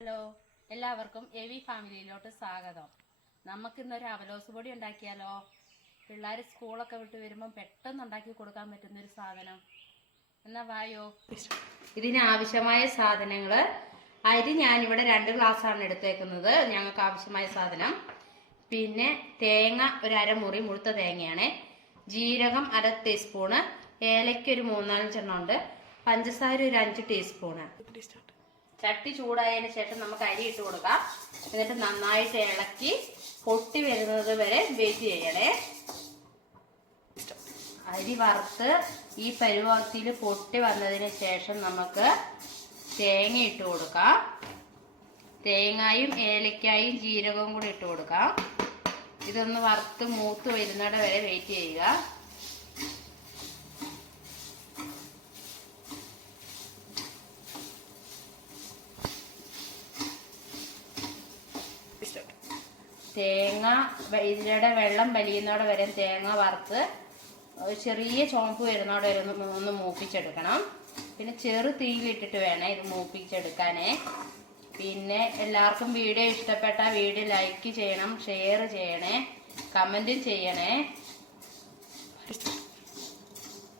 Hello, എല്ലാവർക്കും എവി ഫാമിലിയിലോട്ട് സ്വാഗതം. നമുക്കിന്നൊരു അവലോസ് പൊടി ഉണ്ടാക്കിയാലോ? പിള്ളേർ സ്കൂളൊക്കെ വിട്ട് വരുമ്പം പെട്ടെന്ന് ഉണ്ടാക്കി കൊടുക്കാൻ പറ്റുന്നൊരു സാധനം. എന്നാ വായോ. ഇതിന് ആവശ്യമായ സാധനങ്ങൾ: അരി ഞാനിവിടെ 2 ഗ്ലാസ്സാണ് എടുത്തേക്കുന്നത്, ഞങ്ങൾക്ക് ആവശ്യമായ സാധനം. പിന്നെ തേങ്ങ ഒരു അരമുറി മുഴുത്ത തേങ്ങയാണ്, ജീരകം 1/2 ടീസ്പൂണ്, ഏലയ്ക്ക് ഒരു 3-4 എണ്ണം ഉണ്ട്, പഞ്ചസാര ഒരു 5 ടീസ്പൂണ്. ചട്ടി ചൂടായതിനു ശേഷം നമുക്ക് അരി ഇട്ട് കൊടുക്കാം. എന്നിട്ട് നന്നായിട്ട് ഇളക്കി പൊട്ടി വരുന്നത് വരെ വെയിറ്റ് ചെയ്യണേ. അരി വറുത്ത് ഈ പരുവത്തിൽ പൊട്ടി വന്നതിന് ശേഷം നമുക്ക് തേങ്ങ ഇട്ട് കൊടുക്കാം. തേങ്ങയും ഏലക്കായും ജീരകവും കൂടി ഇട്ട് കൊടുക്കാം. ഇതൊന്ന് വറുത്ത് മൂത്ത് വരുന്നിടം വരെ വെയിറ്റ് ചെയ്യുക. തേങ്ങ ഇതിലൂടെ വെള്ളം വലിയുന്നോടെ വരെ തേങ്ങ വറുത്ത് ചെറിയ ചുവപ്പ് വരുന്നോടെ വരെ ഒന്ന് മൂപ്പിച്ചെടുക്കണം. പിന്നെ ചെറു തീയിലിട്ടിട്ട് വേണേ ഇത് മൂപ്പിച്ചെടുക്കാനേ. പിന്നെ എല്ലാവർക്കും വീഡിയോ ഇഷ്ടപ്പെട്ട വീഡിയോ ലൈക്ക് ചെയ്യണം, ഷെയർ ചെയ്യണേ, കമന്റും ചെയ്യണേ.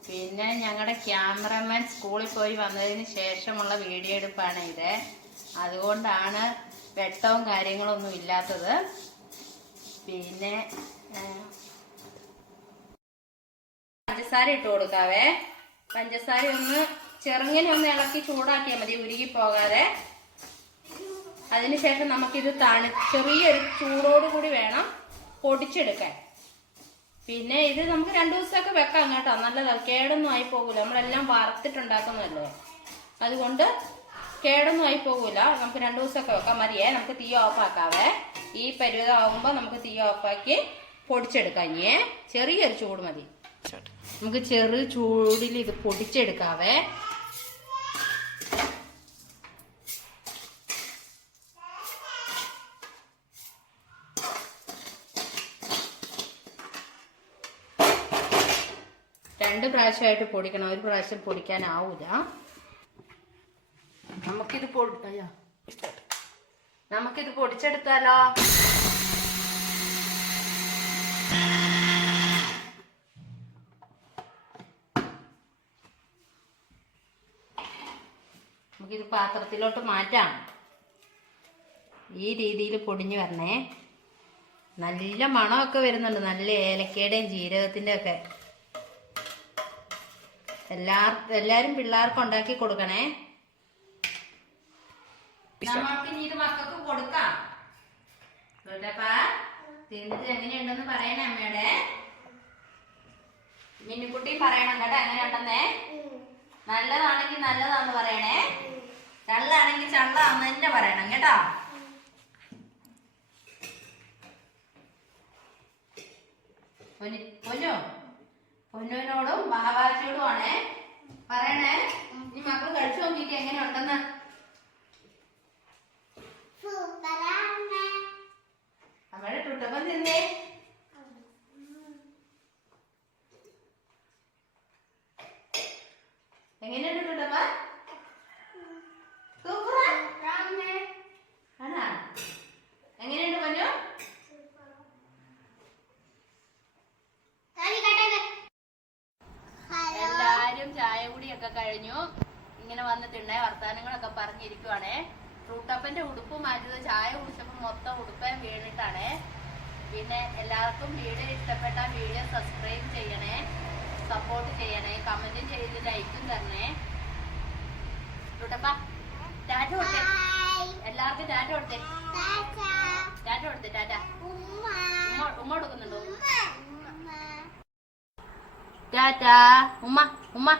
പിന്നെ ഞങ്ങളുടെ ക്യാമറമാൻ സ്കൂളിൽ പോയി വന്നതിന് ശേഷമുള്ള വീഡിയോ എടുപ്പാണ് ഇത്. അതുകൊണ്ടാണ് വെട്ടവും കാര്യങ്ങളൊന്നും ഇല്ലാത്തത്. പിന്നെ പഞ്ചസാര ഇട്ട് കൊടുക്കാവേ. പഞ്ചസാര ഒന്ന് ചെറുങ്ങനെ ഒന്ന് ഇളക്കി ചൂടാക്കിയാൽ മതി, ഉരുകി പോകാതെ. അതിനുശേഷം നമുക്കിത് ചെറിയൊരു ചൂടോടുകൂടി വേണം പൊടിച്ചെടുക്കാൻ. പിന്നെ ഇത് നമുക്ക് 2 ദിവസമൊക്കെ വെക്കാം കേട്ടോ, നല്ലതാണ്, കേടൊന്നും ആയി പോകൂല. നമ്മളെല്ലാം വറുത്തിട്ടുണ്ടാക്കുന്നതല്ലേ, അതുകൊണ്ട് കേടൊന്നും ആയി പോകൂല. നമുക്ക് 2 ദിവസമൊക്കെ വെക്കാം. മതിയേ. നമുക്ക് തീ ഓഫ് ആക്കാവേ. ഈ പരുവമാകുമ്പോൾ നമുക്ക് തീ ഓഫാക്കി പൊടിച്ചെടുക്കാം. ചെറിയൊരു ചൂട് മതി. നമുക്ക് ചെറു ചൂടിൽ ഇത് പൊടിച്ചെടുക്കാവേ. രണ്ട് പ്രാവശ്യമായിട്ട് പൊടിക്കണം, ഒരു പ്രാവശ്യം പൊടിക്കാനാവൂല. നമുക്കിത് പൊടിച്ചെടുത്താലോ? നമുക്കിത് പാത്രത്തിലോട്ട് മാറ്റാം. ഈ രീതിയിൽ പൊടിഞ്ഞു വരണേ. നല്ല മണമൊക്കെ വരുന്നുണ്ട്, നല്ല ഏലക്കയുടെയും ജീരകത്തിൻ്റെ ഒക്കെ. എല്ലാരും പിള്ളേർക്ക് ഉണ്ടാക്കി കൊടുക്കണേ. നമ്മൾക്ക് ഇനി ഇത് മക്കൾക്ക് കൊടുക്കാം. തിന്നിട്ട് എങ്ങനെയുണ്ടെന്ന് പറയണേ അമ്മയുടെ. മിന്നിക്കുട്ടിയും പറയണം കേട്ടോ എങ്ങനെയുണ്ടെന്നേ. നല്ലതാണെങ്കിൽ നല്ലതാന്ന് പറയണേ, ചള്ളാണെങ്കിൽ ചള്ളാന്ന് തന്നെ പറയണം കേട്ടോ. പൊന്നോനോടും ബാബാച്ചിയോടും ആണേ പറയണേ. ഈ മക്കൾ കഴിച്ചു നോക്കിയിട്ട് എങ്ങനെയുണ്ടെന്ന്. അമ്മയുടെ ടുട്ടപ്പം തിന്നേ. എങ്ങനെയുണ്ട് ടുട്ടപ്പൻ? ആണോ? എങ്ങനെയുണ്ട് പൊന്നു? എല്ലാരും ചായ കുടിയൊക്കെ കഴിഞ്ഞു ഇങ്ങനെ വന്നിട്ടുണ്ടേ, വർത്താനങ്ങളൊക്കെ പറഞ്ഞിരിക്കുവാണേ. ഫ്രൂട്ടപ്പന്റെ ഉടുപ്പ് മാറ്റിയത് ചായ കുടിച്ചപ്പോൾ മൊത്തം ഉടുപ്പേ വീണിട്ടാണേ. പിന്നെ എല്ലാവർക്കും വീഡിയോ ഇഷ്ടപ്പെട്ട വീഡിയോ സബ്സ്ക്രൈബ് ചെയ്യണേ, സപ്പോർട്ട് ചെയ്യണേ, കമന്റും ചെയ്ത് ലൈക്കും തരണേ. ഫ്രൂട്ടപ്പ ടാറ്റ കൊടുത്തേ, എല്ലാവർക്കും ടാറ്റ കൊടുത്തേ. ടാറ്റ കൊടുത്തേ. ടാറ്റ ഉമ്മ കൊടുക്കുന്നുണ്ടോ? ടാറ്റ ഉമ്മ.